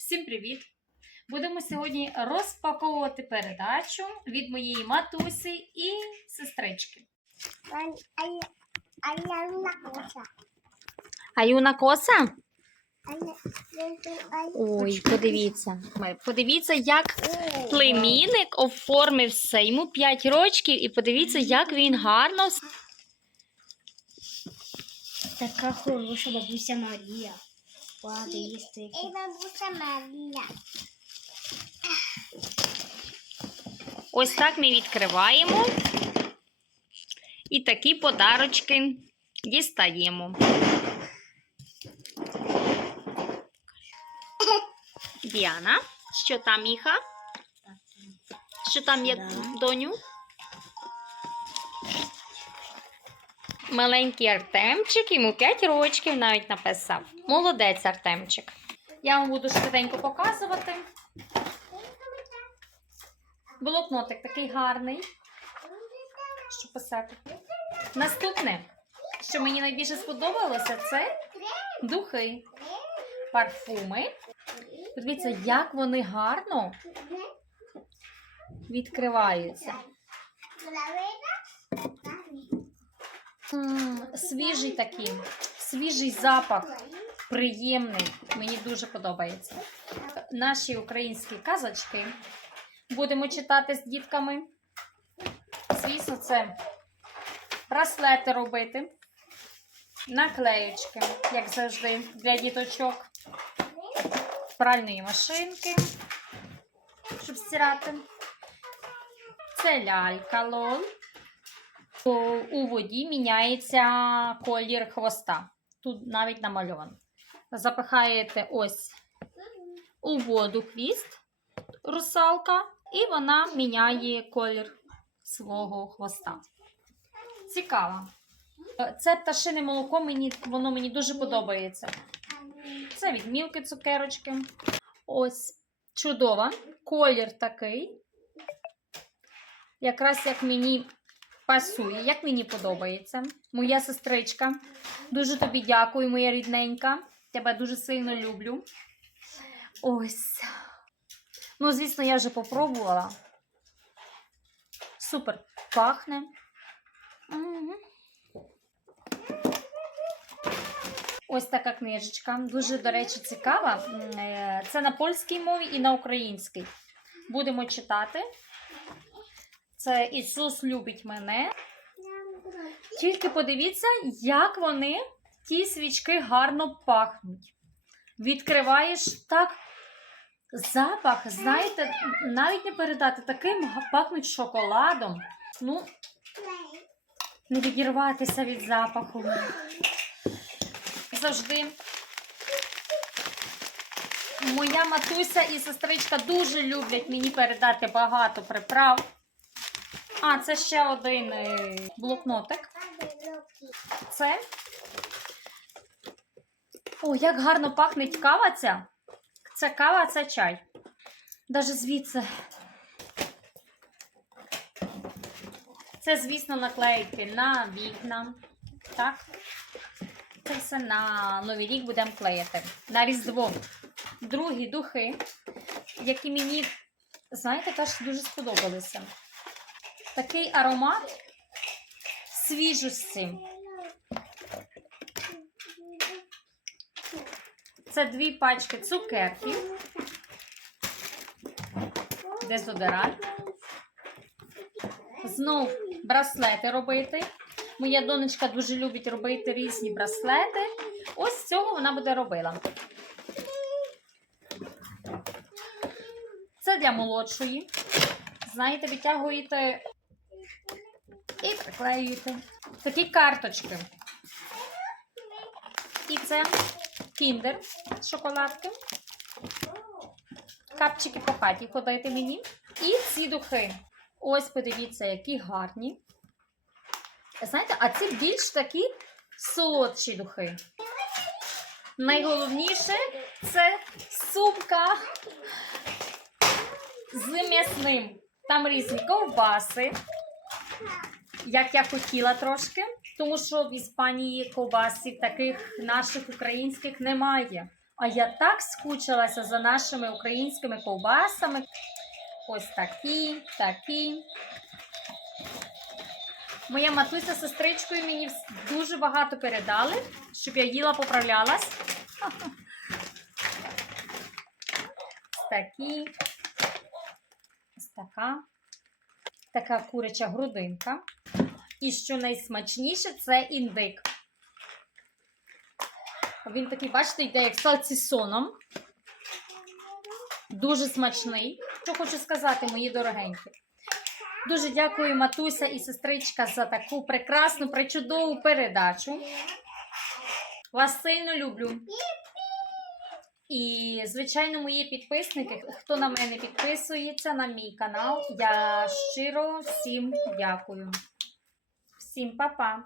Всім привіт! Будемо сьогодні розпаковувати передачу від моєї матусі і сестрички. Аюна коса? Ой, подивіться. Подивіться, як племінник оформився. Йому 5 років, і подивіться, як він гарно. Така хороша бабуся Марія. Ладно, їсти. І бабуся Марія. Ось так ми відкриваємо. І такі подарочки дістаємо. Діана, що там, Міха? Що там є, доню? Маленький Артемчик, йому 5 рочків навіть написав. Молодець Артемчик. Я вам буду швиденько показувати. Блокнотик такий гарний. Що писати? Наступне, що мені найбільше сподобалося, це духи, парфуми. Подивіться, як вони гарно відкриваються. Свіжий такий, свіжий запах, приємний. Мені дуже подобається. Наші українські казочки будемо читати з дітками. Звісно, це браслети робити, наклеючки, як завжди, для діточок, пральної машинки, щоб стирати. Це лялька лол. У- У воді міняється колір хвоста. Тут навіть намальовано. Запихаєте ось у воду хвіст, русалка, і вона міняє колір свого хвоста. Цікаво. Це пташине молоко, мені, воно мені дуже подобається. Це від мілки цукерочки. Ось чудова. Колір такий. Якраз як мені пасує, як мені подобається. Моя сестричка. Дуже тобі дякую, моя рідненька. Тебе дуже сильно люблю. Ось. Ну, звісно, я вже попробувала. Супер. Пахне. Ось така книжечка. Дуже, до речі, цікава. Е, Це на польській мові і на українській. Будемо читати. Це Ісус любить мене. Тільки подивіться, як вони, ті свічки, гарно пахнуть. Відкриваєш так. Запах, знаєте, навіть не передати, таким пахнуть шоколадом. Ну, не відірватися від запаху. Завжди. Моя матуся і сестричка дуже люблять мені передати багато приправ. А, це ще один е, блокнотик. Це. О, як гарно пахне кава ця. Це кава, це чай. Даже звідси. Це, звісно, наклейки на вікна. Так. Це все на Новий рік будемо клеїти. На Різдво. Другі духи, які мені, знаєте, теж дуже сподобалися. Такий аромат свіжості. Це дві пачки цукерків, дезодорант. Знов браслети робити. Моя донечка дуже любить робити різні браслети. Ось цього вона буде робила. Це для молодшої. Знаєте, витягуєте і приклеюєте. Такі карточки. І це кіндер шоколадки. Капчики по хаті ходити мені. І ці духи. Ось подивіться, які гарні. Знаєте, а ці більш такі солодші духи. Найголовніше це сумка з м'ясним. Там різні ковбаси, як я хотіла трошки, тому що в Іспанії ковбасів таких наших українських немає. А я так скучилася за нашими українськими ковбасами. Ось такі, такі. Моя матуся з сестричкою мені дуже багато передали, щоб я їла, поправлялась. Ось такі. Ось така. Така куряча грудинка. І що найсмачніше, це індик. Він такий, бачите, йде як салцісоном. Дуже смачний. Що хочу сказати, мої дорогенькі. Дуже дякую, матуся і сестричка, за таку прекрасну, пречудову передачу. Вас сильно люблю. І, звичайно, мої підписники, хто на мене підписується на мій канал, я щиро всім дякую. Всім па-па!